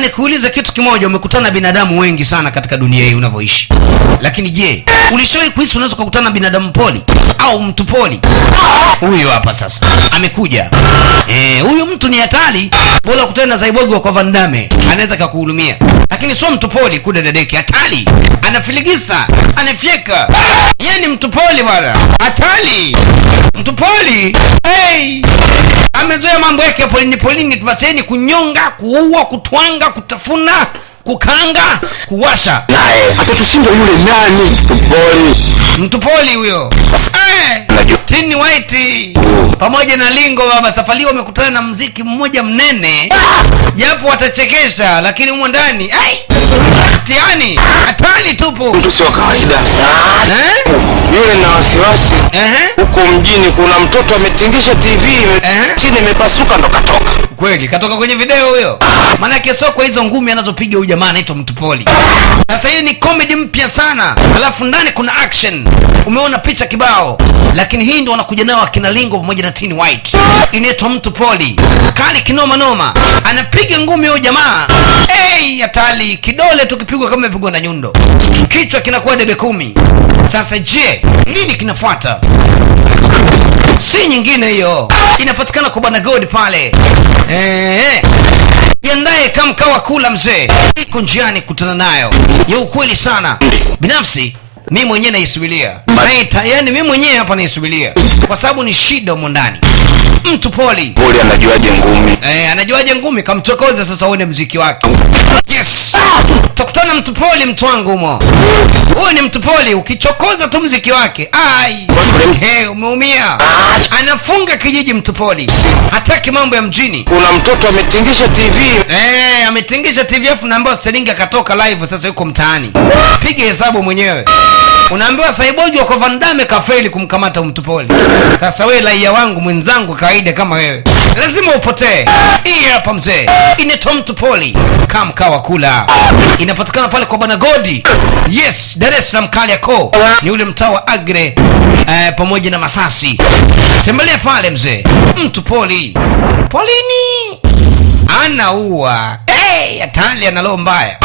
Sasa nikuulize kitu kimoja, umekutana binadamu wengi sana katika dunia hii unavyoishi. Lakini je, ulishawahi kuhisi unaweza kukutana na binadamu poli au mtu poli? Huyu hapa sasa amekuja. Huyu mtu ni hatari. Bora kukutana na Cyborg kwa Van Damme, anaweza kukuhudumia. Lakini sio mtu poli kuda dadeki, hatari. Anafiligisa, anafyeka. Yeye ni mtu poli bwana. Hatari. Mtu poli. Amezoea mambo yake polini tubaseni, kunyonga, kuua, kutwanga, kutafuna, kukanga, kuwasha. Naye atatushinda yule nani? Mtu poli huyo. Tini White pamoja na Lingo baba, safari wamekutana na mziki mmoja mnene. Japo watachekesha lakini humo ndani tiani hatari tupo. Mtu sio kawaida. Yule na wasiwasi. Huko mjini kuna mtoto ametingisha TV chini imepasuka ndo katoka. Kweli katoka kwenye video huyo. Maana yake sio kwa hizo ngumi anazopiga huyu jamaa anaitwa Mtu Poli. Sasa hii ni comedy mpya sana. Alafu ndani kuna action. Umeona picha kibao. Lakini hii ndio wanakuja nao akina Lingo pamoja na Tini White. Inaitwa Mtu Poli. Kali kinoma noma. Anapiga ngumi huyu jamaa. Hatari, kidole tukipigwa kama imepigwa na nyundo. Kichwa kinakuwa debe 10. Sasa je, nini kinafuata? Si nyingine hiyo. Inapatikana kwa Bwana God pale. Jiandae kama kawa kula mzee. Iko njiani kutana nayo. Ya ukweli sana. Binafsi mimi mwenyewe naisubiria. Yaani mimi mwenyewe hapa naisubiria. Kwa sababu ni shida huko ndani. Mtu Poli. Poli anajuaje ngumi? Anajuaje ngumi? Kamchokoza sasa uone muziki wake. Yes. Tukutana Mtu Poli mtu wangu humo. Huyu ni Mtu Poli, ukichokoza tu muziki wake. Umeumia. Anafunga kijiji Mtu Poli. Hataki mambo ya mjini. Kuna mtoto ametingisha TV. Ametingisha TV afu naambiwa Sterling akatoka live sasa yuko mtaani. Piga hesabu mwenyewe. Unaambiwa Cyborg kwa Van Damme kafeli kumkamata Mtu Poli. Sasa wewe raia wangu mwenzangu kawaida kama wewe, lazima upotee. Hii hapa mzee. Inaitwa Mtu Poli. Kama kawa kula. Inapatikana pale kwa Bwana Godi. Yes, Dar es Salaam Kariakoo. Ni ule mtaa wa Agre pamoja na Masasi. Tembelea pale mzee. Mtu Poli. Polini. Anaua. Hatari, ana roho mbaya.